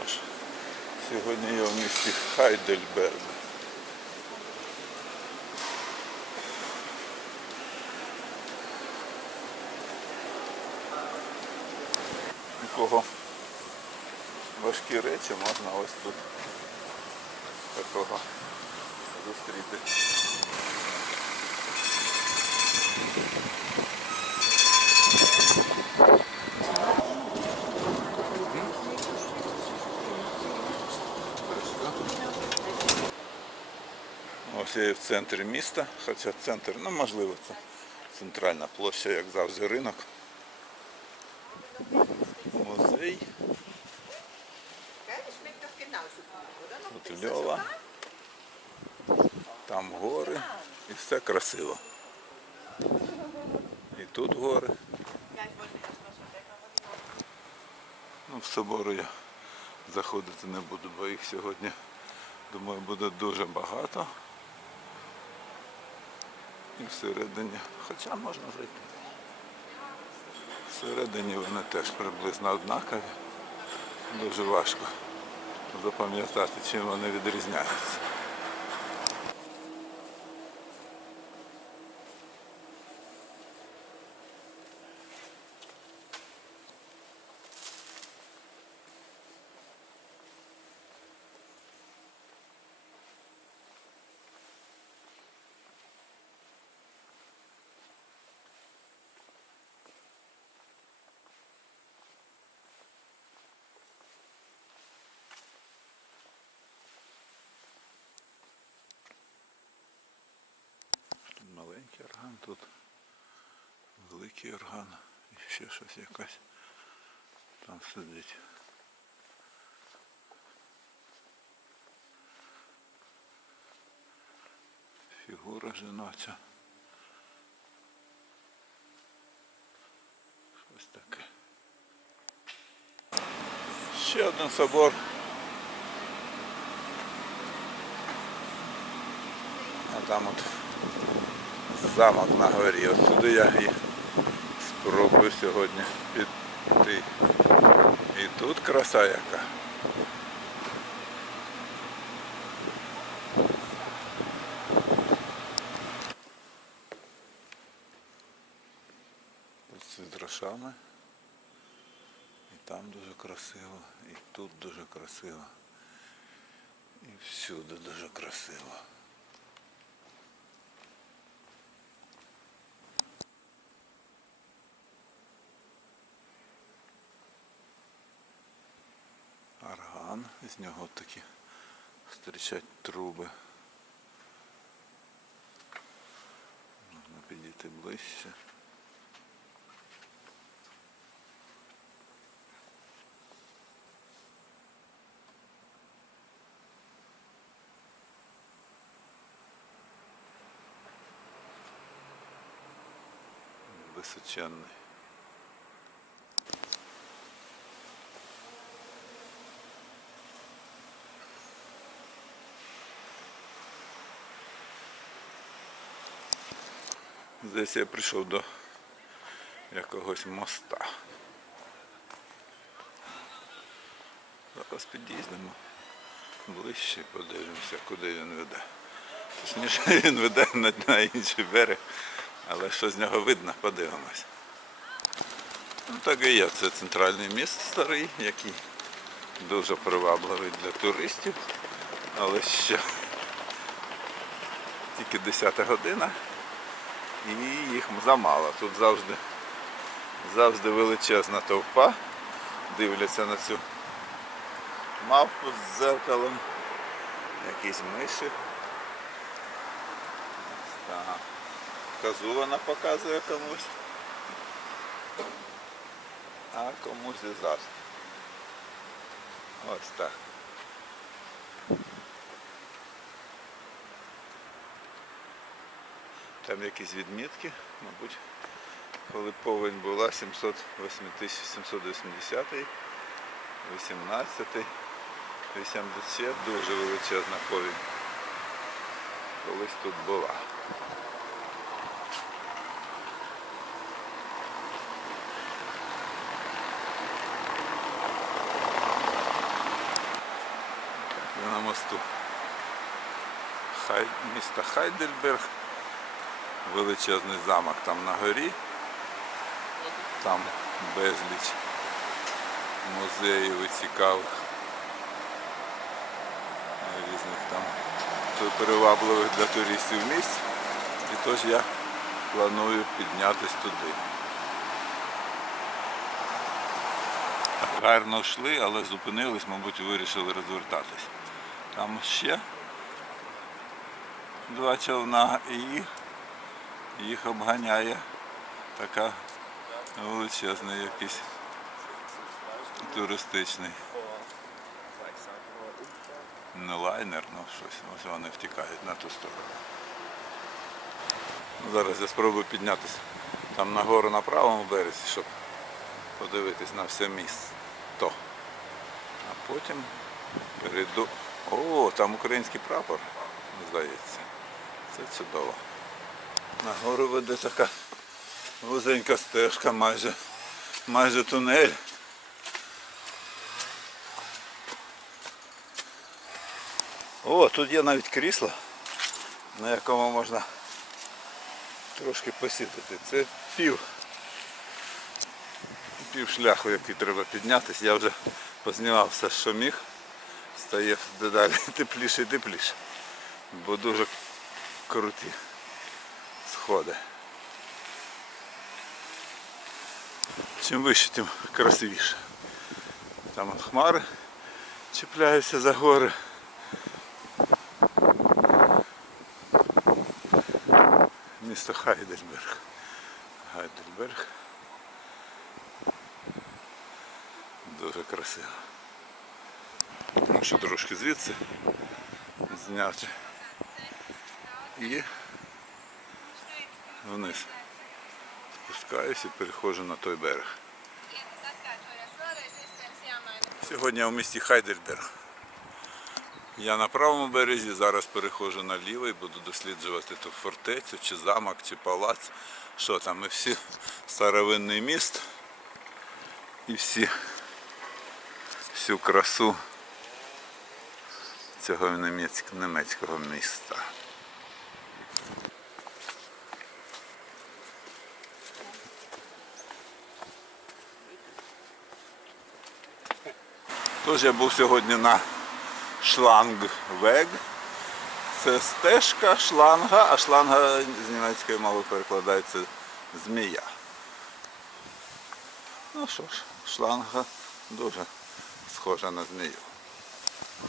Тож, сьогодні я в місті Хайдельберг. У кого важкі речі можна ось тут такого зустріти. Ось я і в центрі міста, хоча центр, ну можливо, це центральна площа, як завжди, ринок. Музей, Льова, там гори і все красиво. І тут гори. Ну, в собору я заходити не буду, бо їх сьогодні, думаю, буде дуже багато. І всередині, хоча можна зайти. Всередині вони теж приблизно однакові. Дуже важко запам'ятати, чим вони відрізняються. Тут маленький орган, тут великий орган ще щось якась там сидить. Фігура жіноча. Щось таке. Ще один собор. А там от замок на горі. От сюди я і спробую сьогодні піти. І тут краса яка. Тут з вітрошами. І там дуже красиво, і тут дуже красиво. І всюди дуже красиво. Арган, з нього такі зустрічать труби. Можна підійти ближче. Височенний. Десь я прийшов до якогось моста. Зараз під'їздимо ближче, подивимося, куди він веде. Точніше він веде на, інший берег, але що з нього видно, подивимось. Ну так і є, це центральний міст старий, який дуже привабливий для туристів, але ще тільки 10 година і їх замало. Тут завжди, завжди величезна товпа. Дивляться на цю мавпу з дзеркалом. Якісь миші. Так. Козу вона показує комусь. А комусь і зад. Ось так. Там якісь відмітки, мабуть, коли повень була 780, 18, 80, дуже величезна повінь. Колись тут була. На мосту Хай... міста Хайдельберг. Величезний замок там на горі. Там безліч музеїв і цікавих різних там то привабливих для туристів місць. І тож я планую піднятись туди. Гарно йшли, але зупинились, мабуть, вирішили розвертатись. Там ще два човна і їх обганяє така величезний якийсь туристичний. Не лайнер, ну щось. Ось вони втікають на ту сторону. Ну, Зараз я спробую піднятися там нагору на правому березі, щоб подивитись на все місто. А потім перейду. О, там український прапор, здається. Це чудово. Нагору веде така вузенька стежка, майже, майже тунель. О, тут є навіть крісло, на якому можна трошки посідати. Це пів. Пів шляху, який треба піднятися. Я вже познімав все, що міг. Стає дедалі тепліше і тепліше. Бо дуже круті сходи. Чим вище, тим красивіше. Там от хмари чіпляються за гори. Місто Хайдельберг. Хайдельберг. Дуже красиво. Ну, ще трошки звідси зняти. І вниз. Спускаюся і переходжу на той берег. Сьогодні я в місті Хайдельберг. Я на правому березі, зараз переходжу на лівий, буду досліджувати ту фортецю, чи замок, чи палац. Що там, і всі старовинний міст і всі, всю красу цього німецького міста. Тож я був сьогодні на Шлангвег. Це стежка шланга, а шланга з німецької мови перекладається змія. Ну що ж, шланга дуже схожа на змію.